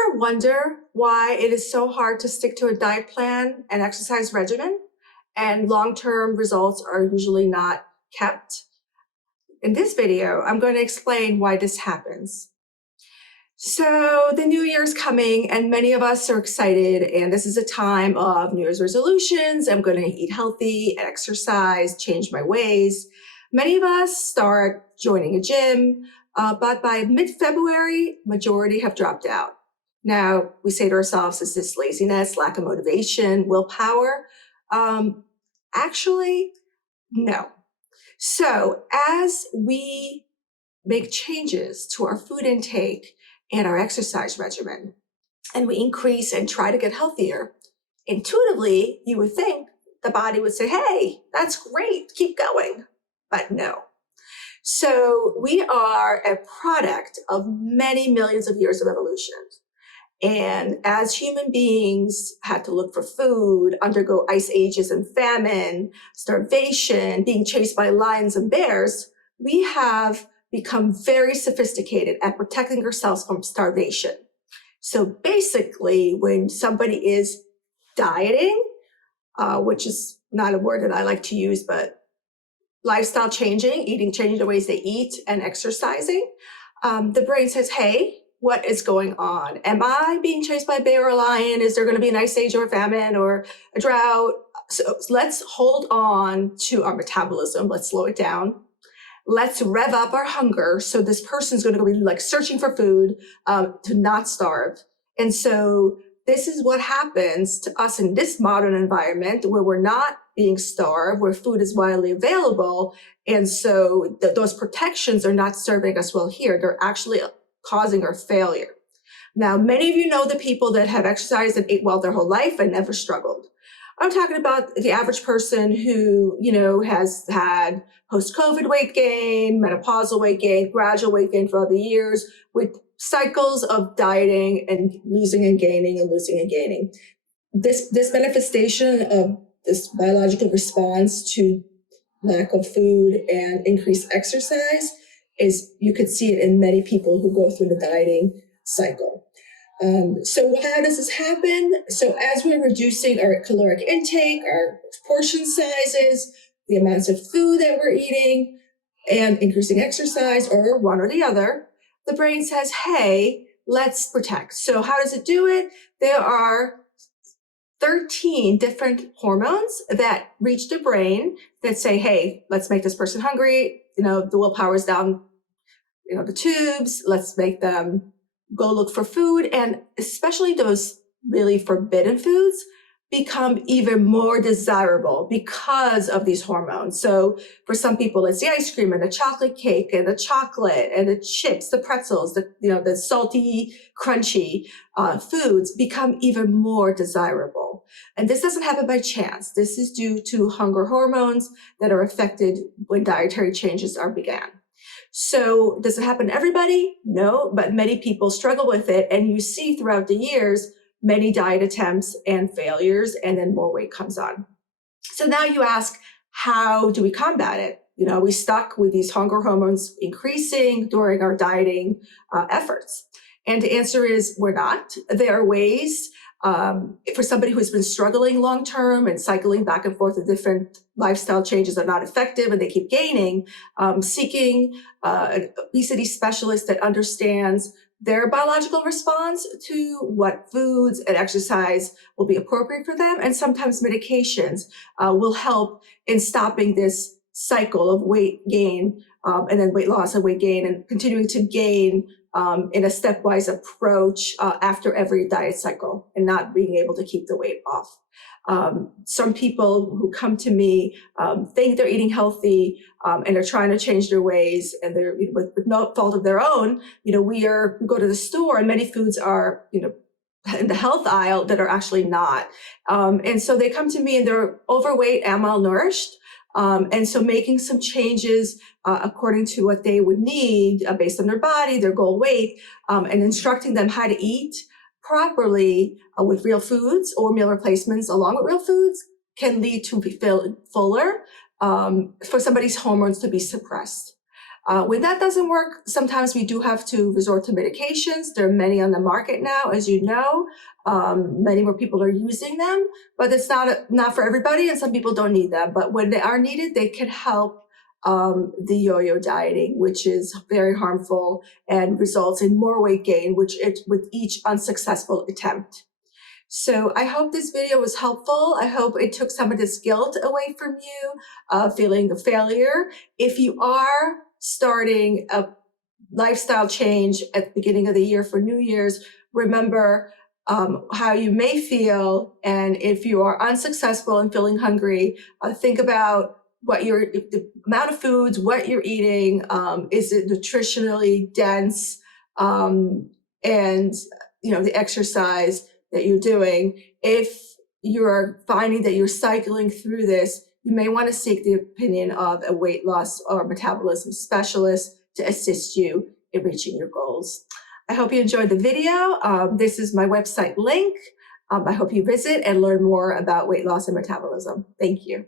ever wonder why it is so hard to stick to a diet plan and exercise regimen, and long-term results are usually not kept? In this video, I'm going to explain why this happens. So the new year is coming and many of us are excited, and this is a time of New Year's resolutions. I'm going to eat healthy, exercise, change my ways. Many of us start joining a gym, but by mid-February, majority have dropped out. Now, we say to ourselves, is this laziness, lack of motivation, willpower? Actually, no. So as we make changes to our food intake and our exercise regimen, and we increase and try to get healthier, intuitively, you would think the body would say, hey, that's great, keep going. But no. So we are a product of many millions of years of evolution. And as human beings had to look for food, undergo ice ages and famine, starvation, being chased by lions and bears, we have become very sophisticated at protecting ourselves from starvation. So basically, when somebody is dieting, which is not a word that I like to use, but lifestyle changing, changing the ways they eat and exercising, the brain says, hey, what is going on? Am I being chased by a bear or a lion? Is there going to be an ice age or a famine or a drought? So let's hold on to our metabolism. Let's slow it down. Let's rev up our hunger. So this person's going to be like searching for food to not starve. And so this is what happens to us in this modern environment where we're not being starved, where food is widely available. And so those protections are not serving us well here. They're actually causing our failure. Now, many of you know the people that have exercised and ate well their whole life and never struggled. I'm talking about the average person who, has had post-COVID weight gain, menopausal weight gain, gradual weight gain throughout the years with cycles of dieting and losing and gaining and losing and gaining. This manifestation of this biological response to lack of food and increased exercise is, you could see it in many people who go through the dieting cycle. So how does this happen? So as we're reducing our caloric intake, our portion sizes, the amounts of food that we're eating, and increasing exercise, or one or the other, the brain says, hey, let's protect. So how does it do it? There are 13 different hormones that reach the brain that say, hey, let's make this person hungry. The willpower is down, the tubes. Let's make them go look for food. And especially those really forbidden foods become even more desirable because of these hormones. So for some people, it's the ice cream and the chocolate cake and the chocolate and the chips, the pretzels, the salty, crunchy foods become even more desirable. And this doesn't happen by chance. This is due to hunger hormones that are affected when dietary changes are began. So does it happen to everybody? No, but many people struggle with it. And you see throughout the years, many diet attempts and failures, and then more weight comes on. So now you ask, how do we combat it? We stuck with these hunger hormones increasing during our dieting efforts. And the answer is we're not. There are ways for somebody who's been struggling long-term and cycling back and forth with different lifestyle changes are not effective and they keep gaining, seeking an obesity specialist that understands their biological response to what foods and exercise will be appropriate for them. And sometimes medications will help in stopping this cycle of weight gain and then weight loss and weight gain and continuing to gain in a stepwise approach after every diet cycle and not being able to keep the weight off. Some people who come to me think they're eating healthy and they're trying to change their ways, and they're with no fault of their own. We go to the store and many foods are in the health aisle that are actually not. And so they come to me and they're overweight and malnourished. And so making some changes according to what they would need based on their body, their goal weight, and instructing them how to eat properly with real foods or meal replacements along with real foods can lead to feel fuller for somebody's hormones to be suppressed. When that doesn't work, sometimes we do have to resort to medications. There are many on the market now, as you know. Many more people are using them, but it's not for everybody, and some people don't need them. But when they are needed, they can help the yo-yo dieting, which is very harmful and results in more weight gain, with each unsuccessful attempt. So I hope this video was helpful. I hope it took some of this guilt away from you, feeling a failure. If you are starting a lifestyle change at the beginning of the year for New Year's, remember how you may feel. And if you are unsuccessful and feeling hungry, think about the amount of foods, what you're eating, is it nutritionally dense, and the exercise that you're doing. If you're finding that you're cycling through this, you may want to seek the opinion of a weight loss or metabolism specialist to assist you in reaching your goals. I hope you enjoyed the video. This is my website link. I hope you visit and learn more about weight loss and metabolism. Thank you.